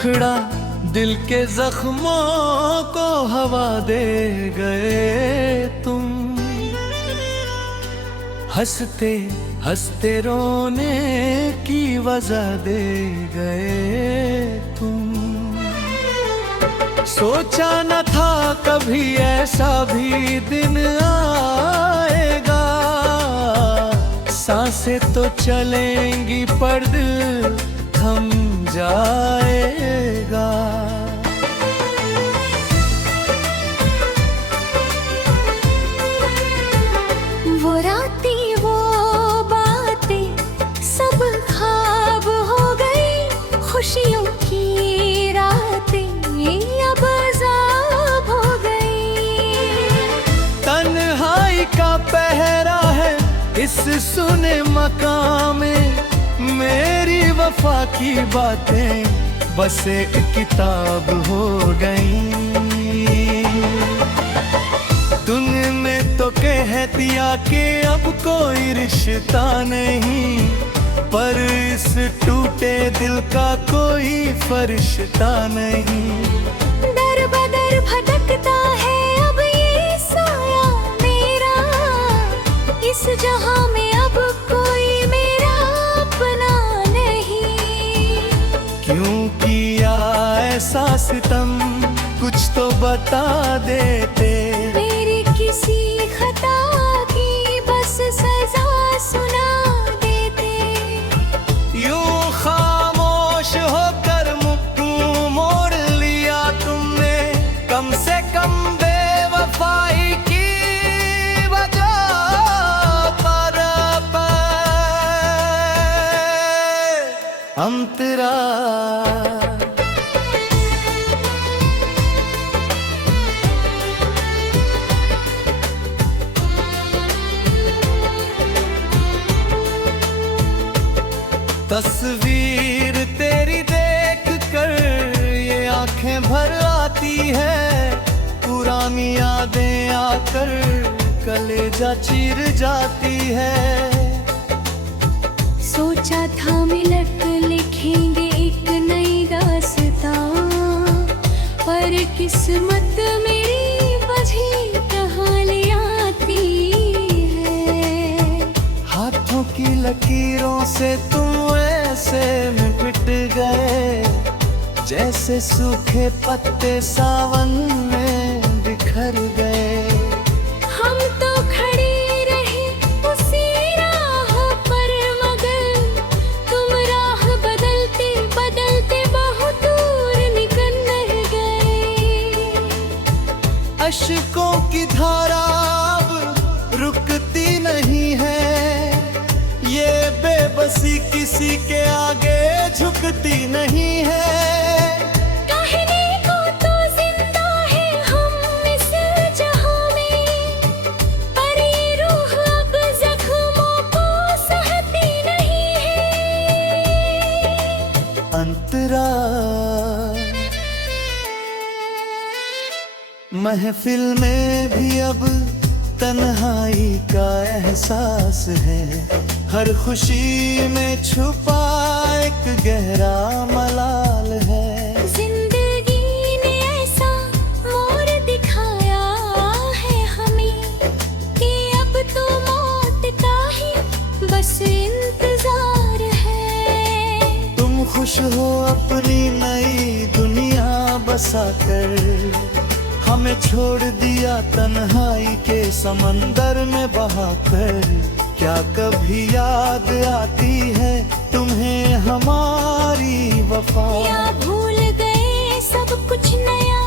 टुकड़ा दिल के जख्मों को हवा दे गए तुम। हंसते हंसते रोने की वजह दे गए तुम। सोचा न था कभी ऐसा भी दिन आएगा, सांसें तो चलेंगी पर दिल थम जाएगा। वो रातें वो बातें सब ख्वाब हो गई, खुशियों की रातें अब अज़ाब हो गई। तन्हाई का पहरा है इस सुने मकाम में, मेरी वफा की बातें बस एक किताब हो गई। तुमने तो कह दिया कि अब कोई रिश्ता नहीं, पर इस टूटे दिल का कोई फरिश्ता नहीं। दर बदर भटकता है अब ये साया मेरा, इस जहां में अब कोई मेरा अपना नहीं। क्यों किया ऐसा सितम, कुछ तो बता देते। मेरी किसी खता की बस सजा सुना देते। यूं खामोश होकर मुख मोड़ लिया तुमने, कम से कम बेवफाई की वजह पर हम तेरा। तस्वीर तेरी देख कर ये आंखें भर आती है, पुरानी यादें आकर कलेजा चीर जाती है। सोचा था मिलक लिखेंगे एक नई दास्तां, पर किस्मत मेरी बझी कहानी आती है। हाथों की लकीरों से तुम ऐसे मिट गए, जैसे सूखे पत्ते सावन में बिखर गए। हम तो खड़े रहे उसी राह पर, मगर तुम राह बदलते बदलते बहुत दूर निकल गए। अश्कों की धारा अब रुकती नहीं है, ये बेबसी किसी के आगे झुकती नहीं है। कहने को तो जिंदा है हम इस जहां में, पर ये रूह अब जख्मों को सहती नहीं है। अंतरा महफिल में भी अब तन्हाई का एहसास है, हर खुशी में छुपा एक गहरा मलाल है। जिंदगी ने ऐसा मोड़ दिखाया है हमें कि अब तो मौत का ही बस इंतजार है। तुम खुश हो अपनी नई दुनिया बसाकर, हमें छोड़ दिया तन्हाई के समंदर में बहाकर। क्या कभी याद आती है तुम्हें हमारी वफा, या भूल गए सब कुछ नया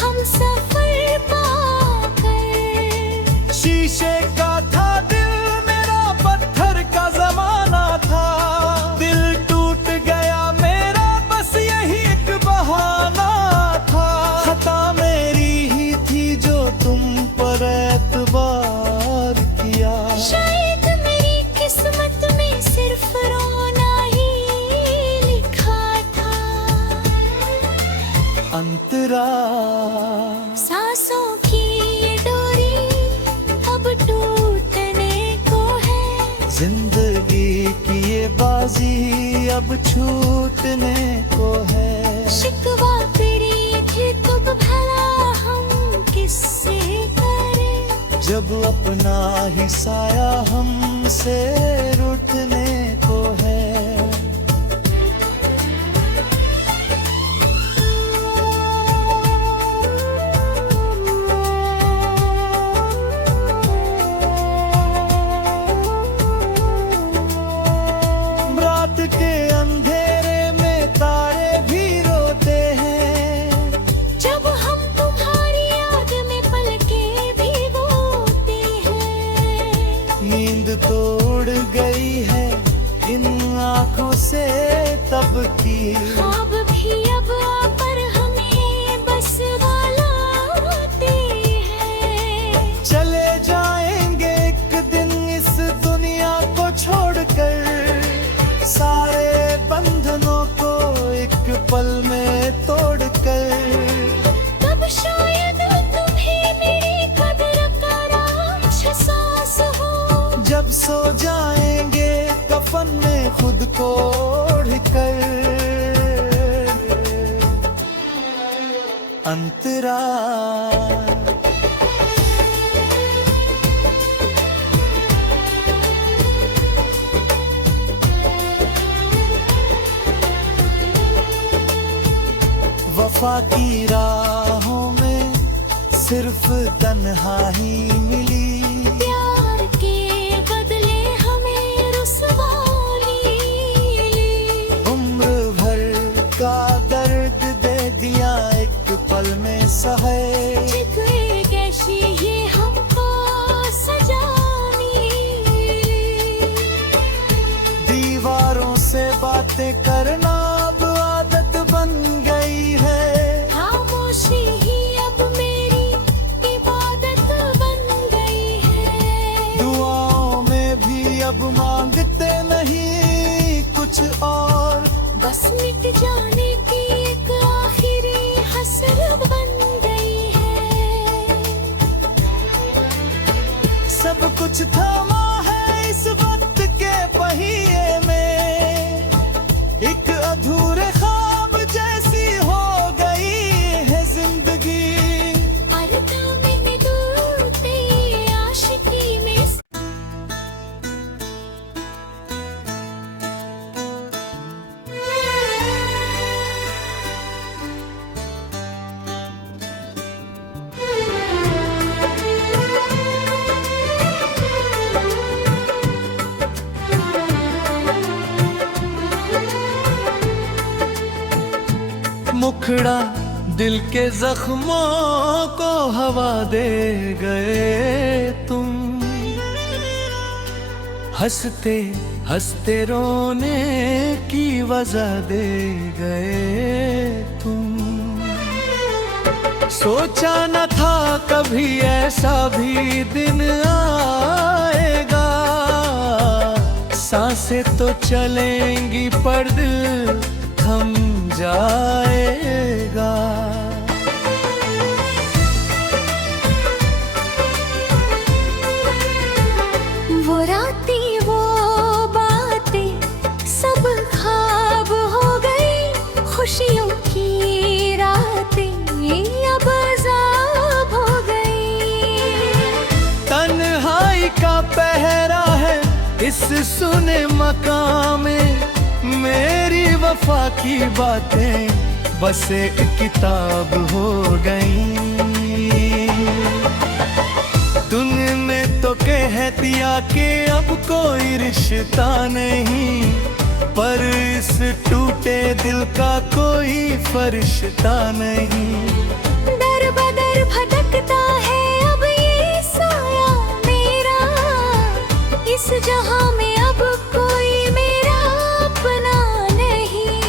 हम सफर पाकर। शीशे का था दिल मेरा, पत्थर का जमाना था, दिल टूट गया मेरा, बस यही एक बहाना था। खता मेरी ही थी जो तुम पर एतबार किया, शायद मेरी किस्मत में सिर्फ रोना ही लिखा था। अंतरा सांसों की ये डोरी अब टूटने को है, जिंदगी की ये बाजी अब छूटने को है। शिकवा पीड़ित तुम भला हम किससे करें। जब अपना ही साया हमसे रूठने को है। रात के अंधेरे में तारे भी रोते हैं। जब हम तुम्हारी याद में पलकें भिगोते हैं। नींद तो उड़ गई है इन आँखों से तब की। ख्वाब भी अब पर हमें बस बुलाते हैं। चले जाएंगे एक दिन इस दुनिया को छोड़कर। सारे बंधनों को एक पल में तोड़कर। तब शायद तुम्हें मेरी कदर का एहसास हो। जब सो जाएंगे कफन में खुद को ओढ़कर। अंतरा वफा की राहों में सिर्फ तन्हाई मिली। प्यार के बदले हमें रुसवाई मिली। उम्र भर का दर्द दे दिया एक पल में सहे। जिक्र कैसी ये हमको सजानी मिली। दीवारों से बातें करना अब आदत बन गई है। खामोशी ही अब मेरी इबादत बन गई है। दुआओं में भी अब मांगते नहीं कुछ और। बस मिट जाने की एक आखिरी हसरत बन गई है। सब कुछ थमा है इस वक्त के पहिए में। एक अधूरे ख्वाब जैसी हो गई है जिंदगी। अर्दा में डूबते आशिकी में। मुखड़ा दिल के जख्मों को हवा दे गए तुम। हंसते हंसते रोने की वजह दे गए तुम। सोचा न था कभी ऐसा भी दिन आएगा। सांसें तो चलेंगी पर दिल थम जाएगा। वो रातें वो बातें सब ख्वाब हो गई। खुशियों की रातें अब अज़ाब हो गई। तन्हाई का पहरा है इस सुने मकाम में। मेरी वफा की बातें बस एक किताब हो गई। तुमने तो कह दिया कि अब कोई रिश्ता नहीं। पर इस टूटे दिल का कोई फरिश्ता नहीं। दर बदर भटकता है अब ये साया मेरा। इस जहां में अब कोई मेरा अपना नहीं।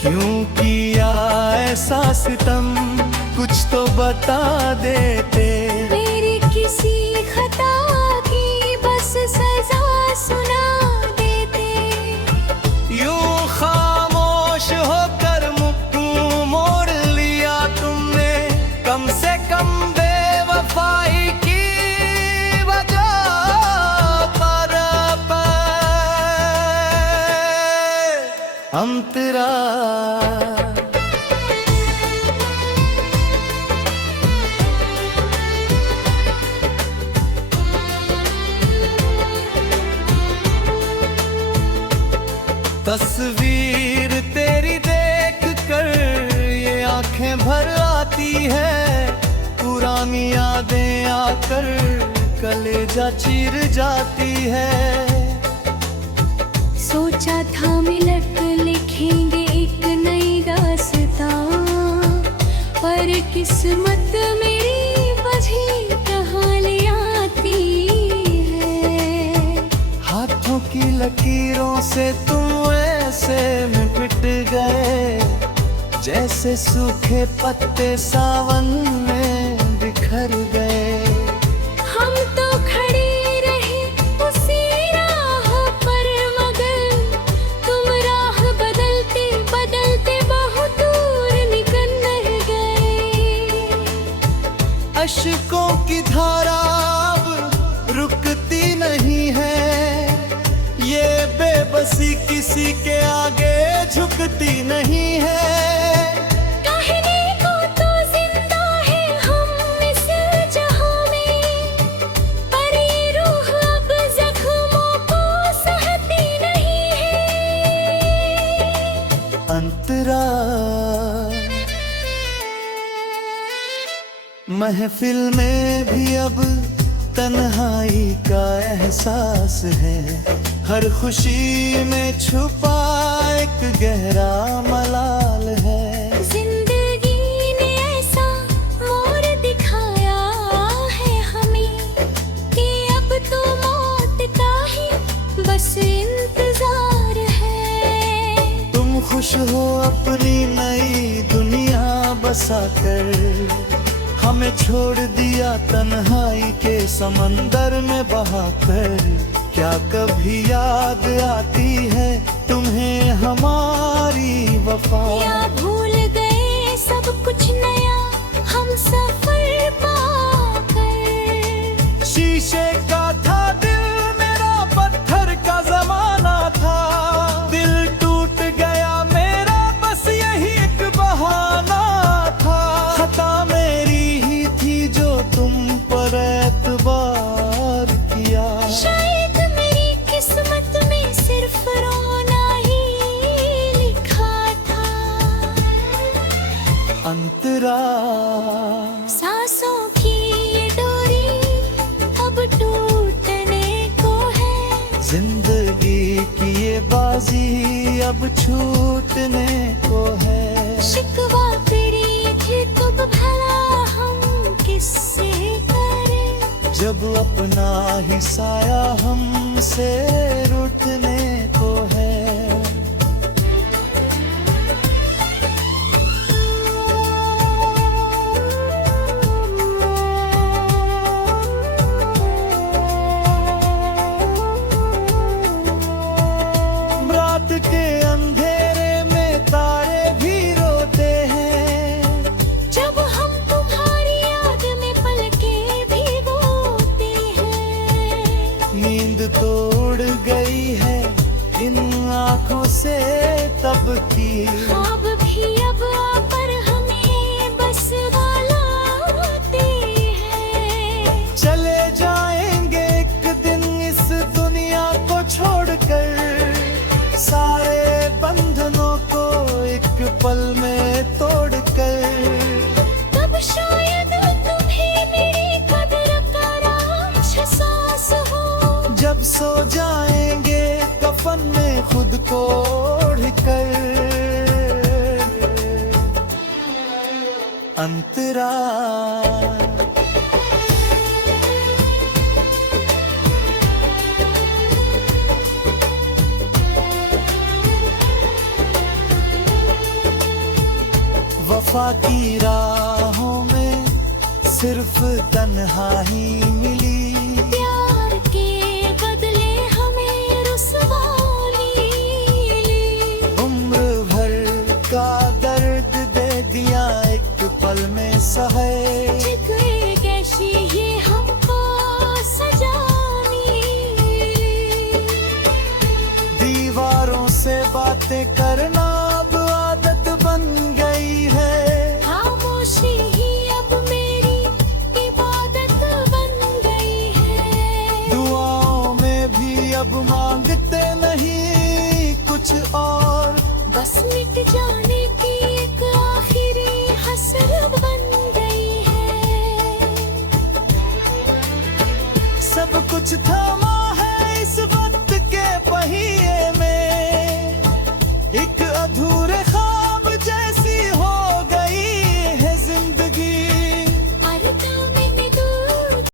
क्यों किया ऐसा सितम कुछ तो बता देते। मेरी किसी खता की बस सजा सुना देते। यूं खामोश होकर मुख मोड़ लिया तुमने। कम से कम बेवफाई की वजह पर अंतरा तस्वीर तेरी देख कर ये आंखें भर आती है, पुरानी यादें आकर कलेजा चीर जाती है। सोचा था मिलकर लिखेंगे एक नई दास्तां, पर किस्मत मेरी बझी कहाँ ले आती है। हाथों की लकीरों से तुम ऐसे मिट गए, जैसे सूखे पत्ते सावन में बिखर गए। हम तो खड़े रहे उसी राह पर, मगर तुम राह बदलते बदलते बहुत दूर निकल गए। अश्कों की धारा अब रुकती नहीं है, ये बेबसी किसी के आगे झुकती नहीं है। कहने को तो जिंदा है हम इस जहां में, पर ये रूह अब जख्मों को सहती नहीं है। अंतरा महफिल में भी अब तन्हाई का एहसास है, हर खुशी में छुपा एक गहरा मलाल है। जिंदगी ने ऐसा मोड़ दिखाया है हमें कि अब तो मौत का ही बस इंतजार है। तुम खुश हो अपनी नई दुनिया बसाकर, हमें छोड़ दिया तन्हाई के समंदर में बहाकर। क्या कभी याद आती है तुम्हें हमारी वफा? या भूल गए सब कुछ नया हम सफर पाकर। शीशे का था दिल मेरा, पत्थर का जमाना था, दिल टूट गया मेरा, बस यही एक बहाना था। खता मेरी ही थी जो तुम पर एतबार किया। शायद मेरी किस्मत में सिर्फ रोना ही लिखा था। अंतरा सांसों की ये डोरी अब टूटने को है, जिंदगी की ये बाजी अब छूटने को है। शिकवा तेरी थी तुम भला हम किससे करें, जब अपना ही साया हमसे रूठने को है। रात के अंधेरे में तारे भी रोते हैं, जब हम तुम्हारी याद में पलके भिगोते हैं। नींद तो उड़ गई है इन आँखों से तब की, ख्वाब भी अब पर हमें बस बुलाते हैं। चले जाएंगे एक दिन इस दुनिया को छोड़कर, सारे बंधनों को एक पल में तोड़कर। तब शायद तुम्हें मेरी कदर का एहसास हो, जब सो जाएंगे कफन में खुद को ओढ़कर। अंतरा वफा की राहों में सिर्फ तन्हाई मिली, प्यार के बदले हमें रुसवाई मिली। उम्र भर का दर्द दे दिया एक पल में सहे। जिक्र कैसी ये हमको सजानी, दीवारों से बातें करना अब आदत बन गई है, खामोशी ही अब मेरी इबादत बन गई है। दुआओं में भी अब मांगते नहीं कुछ और। लौट जाने की एक आखिरी हसरत बन गई है। सब कुछ थमा